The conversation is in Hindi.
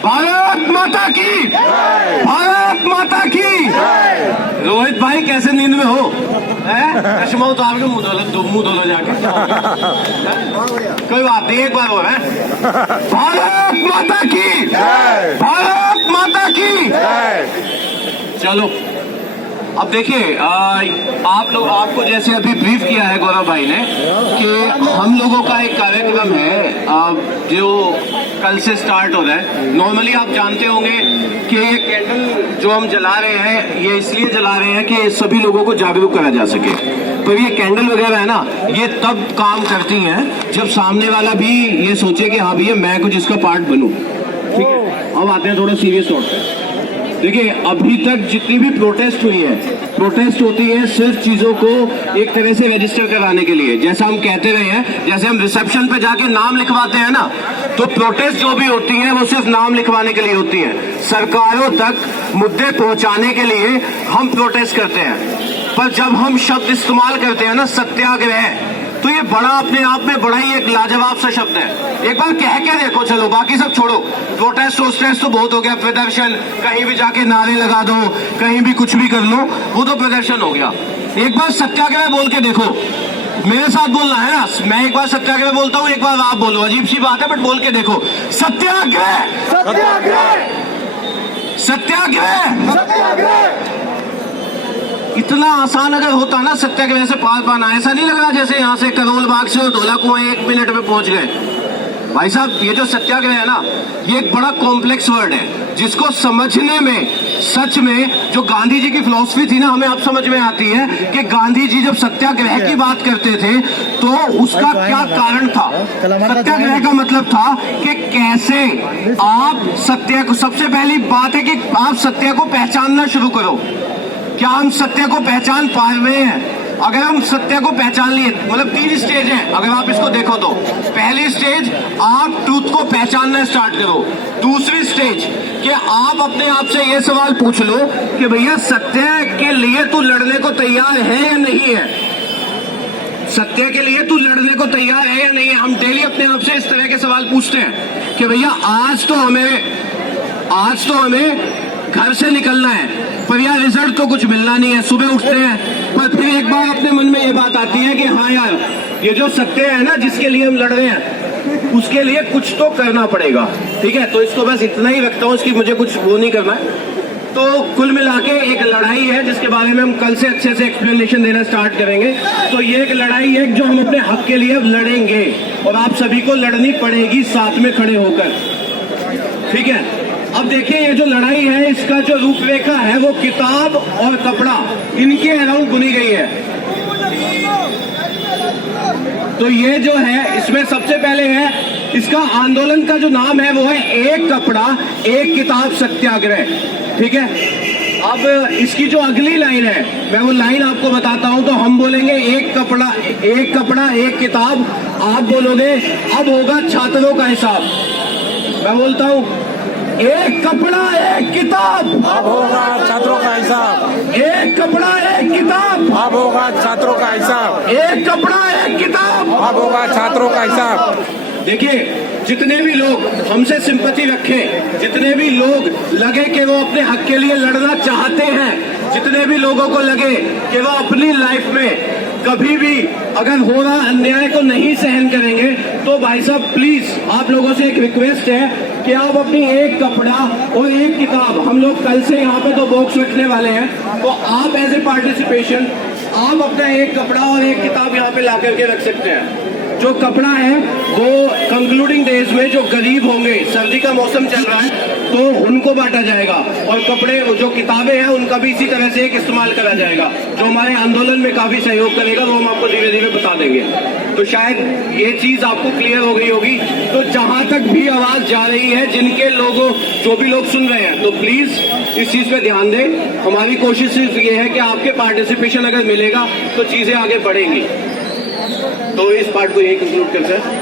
भारत माता की, भारत माता की। रोहित भाई कैसे नींद में हो? चश्मा उतार के मुंह धोलो जाके। कोई बात नहीं, एक बार हो रहा है। भारत माता की, भारत माता की। चलो अब देखिए, आप लोग, आपको जैसे अभी ब्रीफ किया है गौरव भाई ने कि हम लोगों का एक कार्यक्रम है जो कल से स्टार्ट हो रहा है। नॉर्मली आप जानते होंगे कि ये कैंडल जो हम जला रहे हैं ये इसलिए जला रहे हैं कि सभी लोगों को जागरूक करा जा सके। तो ये कैंडल वगैरह है ना, ये तब काम करती हैं जब सामने वाला भी ये सोचे कि हाँ भैया मैं कुछ इसका पार्ट बनूं। ठीक है, अब आते हैं थोड़ा सीरियस नोट पे। देखिए, अभी तक जितनी भी प्रोटेस्ट हुई है, प्रोटेस्ट होती है सिर्फ चीजों को एक तरह से रजिस्टर कराने के लिए। जैसा हम कहते रहे हैं, जैसे हम रिसेप्शन पे जाके नाम लिखवाते हैं ना, तो प्रोटेस्ट जो भी होती है वो सिर्फ नाम लिखवाने के लिए होती है। सरकारों तक मुद्दे पहुंचाने के लिए हम प्रोटेस्ट करते हैं। पर जब हम शब्द इस्तेमाल करते हैं ना, सत्याग्रह, तो ये बड़ा अपने आप में बड़ा ही एक लाजवाब सा शब्द है। एक बार कह के देखो, चलो बाकी सब छोड़ो, प्रोटेस्ट वोटेस्ट तो बहुत हो गया, प्रदर्शन, कहीं भी जाके नारे लगा दो, कहीं भी कुछ भी कर लो, वो तो प्रदर्शन हो गया। एक बार सत्याग्रह बोल के देखो, मेरे साथ बोलना है ना, मैं एक बार सत्याग्रह बोलता हूँ, एक बार आप बोलो, अजीब सी बात है बट बोल के देखो। सत्याग्रह, सत्याग्रह, सत्याग्रह, सत्याग्रह। इतना आसान अगर होता ना सत्याग्रह से पार पाना, ऐसा नहीं लग रहा जैसे यहाँ से करोल बाग से धोला कुआं 1 मिनट में पहुंच गए। भाई साहब, ये जो सत्याग्रह है ना, ये एक बड़ा कॉम्प्लेक्स वर्ड है जिसको समझने में सच में जो गांधी जी की फिलॉसफी थी ना, हमें अब समझ में आती है कि गांधी जी जब सत्याग्रह की बात करते थे तो उसका क्या कारण था। सत्याग्रह का मतलब था कि कैसे आप सत्य को, सबसे पहली बात है कि आप सत्य को पहचानना शुरू करो। क्या हम सत्य को पहचान पा रहे हैं? अगर हम सत्य को पहचान लिए, मतलब 3 स्टेज हैं अगर आप इसको देखो तो। पहली स्टेज, आप ट्रूथ को पहचानना स्टार्ट करो। दूसरी स्टेज कि आप अपने आप से ये सवाल पूछ लो कि भैया सत्य के लिए तू लड़ने को तैयार है या नहीं है? सत्य के लिए तू लड़ने को तैयार है या नहीं है? हम डेली अपने आप से इस तरह के सवाल पूछते हैं कि भैया आज तो हमें घर से निकलना है, पर यार रिजल्ट तो कुछ मिलना नहीं है। सुबह उठते हैं पर फिर एक बार अपने मन में ये बात आती है कि हाँ यार, ये जो सत्य है ना जिसके लिए हम लड़ रहे हैं, उसके लिए कुछ तो करना पड़ेगा। ठीक है, तो इसको बस इतना ही रखता हूँ, इसकी मुझे कुछ वो नहीं करना है। तो कुल मिला के एक लड़ाई है जिसके बारे में हम कल से अच्छे से एक्सप्लेनेशन देना स्टार्ट करेंगे। तो ये एक लड़ाई है जो हम अपने हक के लिए लड़ेंगे और आप सभी को लड़नी पड़ेगी साथ में खड़े होकर। ठीक है, अब देखिए ये जो लड़ाई है इसका जो रूपरेखा है वो किताब और कपड़ा इनके अराउंड बुनी गई है। तो ये जो है इसमें सबसे पहले है, इसका आंदोलन का जो नाम है वो है एक कपड़ा एक किताब सत्याग्रह। ठीक है, अब इसकी जो अगली लाइन है मैं वो लाइन आपको बताता हूं। तो हम बोलेंगे एक कपड़ा एक किताब, आप बोलोगे अब होगा छात्रों का हिसाब। मैं बोलता हूं एक कपड़ा एक किताब, अब होगा छात्रों का हिसाब। एक कपड़ा एक किताब, अब होगा छात्रों का हिसाब। एक कपड़ा एक किताब, अब होगा छात्रों का हिसाब। देखिए, जितने भी लोग हमसे सिंपैथी रखें, जितने भी लोग लगे कि वो अपने हक के लिए लड़ना चाहते हैं, जितने भी लोगों को लगे कि वो अपनी लाइफ में कभी भी अगर हो रहा अन्याय को नहीं सहन करेंगे, तो भाई साहब प्लीज आप लोगों से एक रिक्वेस्ट है कि आप अपनी एक कपड़ा और एक किताब, हम लोग कल से यहाँ पे 2 बॉक्स रखने वाले हैं, तो आप एज ए पार्टिसिपेशन आप अपना एक कपड़ा और एक किताब यहाँ पे ला करके रख सकते हैं। जो कपड़ा है वो कंक्लूडिंग डेज में जो गरीब होंगे, सर्दी का मौसम चल रहा है तो उनको बांटा जाएगा, और कपड़े जो किताबें हैं उनका भी इसी तरह से एक इस्तेमाल करा जाएगा जो हमारे आंदोलन में काफी सहयोग करेगा, वो हम आपको धीरे धीरे बता देंगे। तो शायद ये चीज आपको क्लियर हो गई होगी। तो जहां तक भी आवाज जा रही है, जिनके लोगों जो भी लोग सुन रहे हैं, तो प्लीज इस चीज पे ध्यान दें। हमारी कोशिश सिर्फ ये है कि आपके पार्टिसिपेशन अगर मिलेगा तो चीजें आगे बढ़ेंगी। तो इस पार्ट को यही कंक्लूड करते हैं।